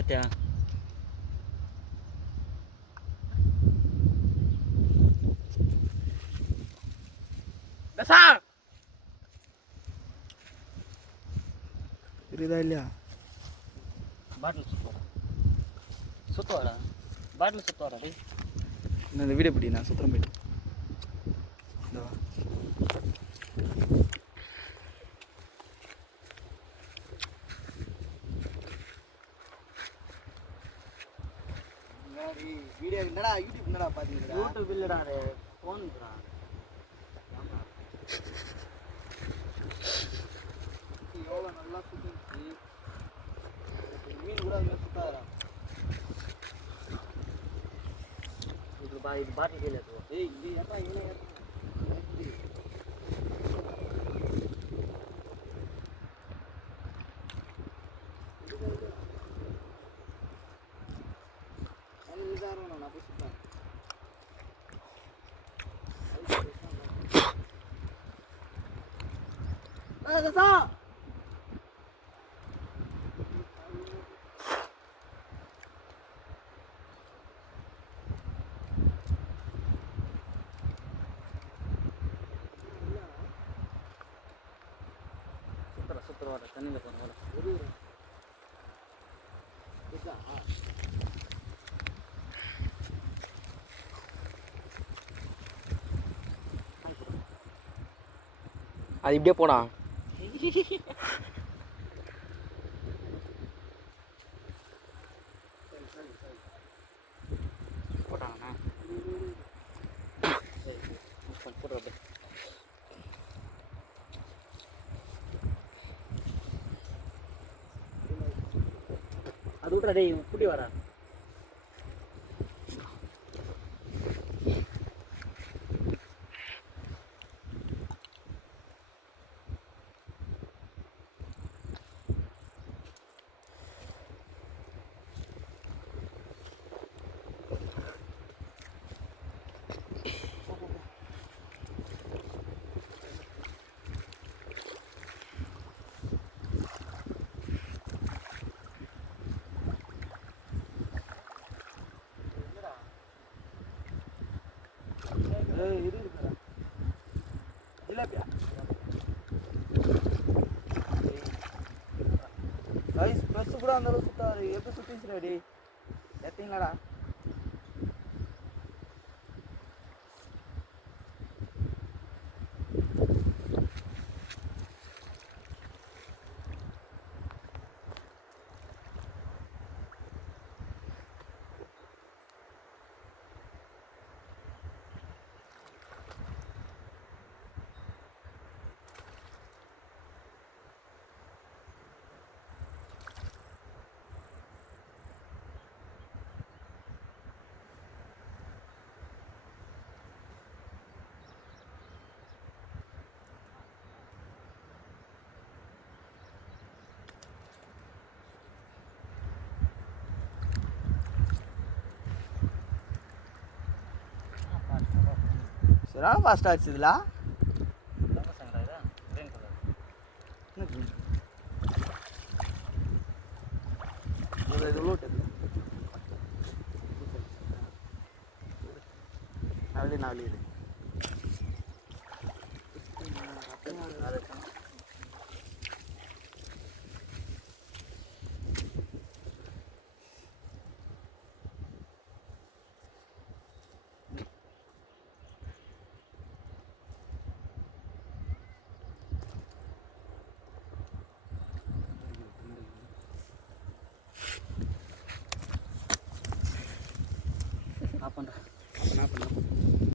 ஏத்தியா இருக்குதா இல்லையா? பாட்டில் சுற்றுவாடா பாட்டில் சுற்றுவாடா டே. இந்த வீடியோ பிடி, நான் சுத்தம் போயிட்டு வீடியோ என்னடா யூடியூப் என்னடா பாத்தீங்களா? யூடியூப் இல்லடா, அது ஃபோன்டா. எவ்வளோ நல்லா சுத்திச்சு. மீன் கூட அது மாதிரி சுத்தாதா? இது பாட்டில் கீழே இருக்கும். ஏய் இது ஏப்பா இவ்வளோ ஏப்பா நான் போய் சுத்தேன். சுற்றுவாடா தண்ணியில் போகிறோம். அது இப்படியே போடா. போட்டாங்கண்ணா போட்டு அது விட்றா டேய், குட்டி வரா. ஜிலேபியா ரைஸ் ப்ளஸ் கூட அந்த அளவுக்கு சுத்தாது. எப்படி சுத்திச்சு ரெடி எத்தீங்களாடா? சரியான ஃபாஸ்ட் ஆச்சு இதில். நாலு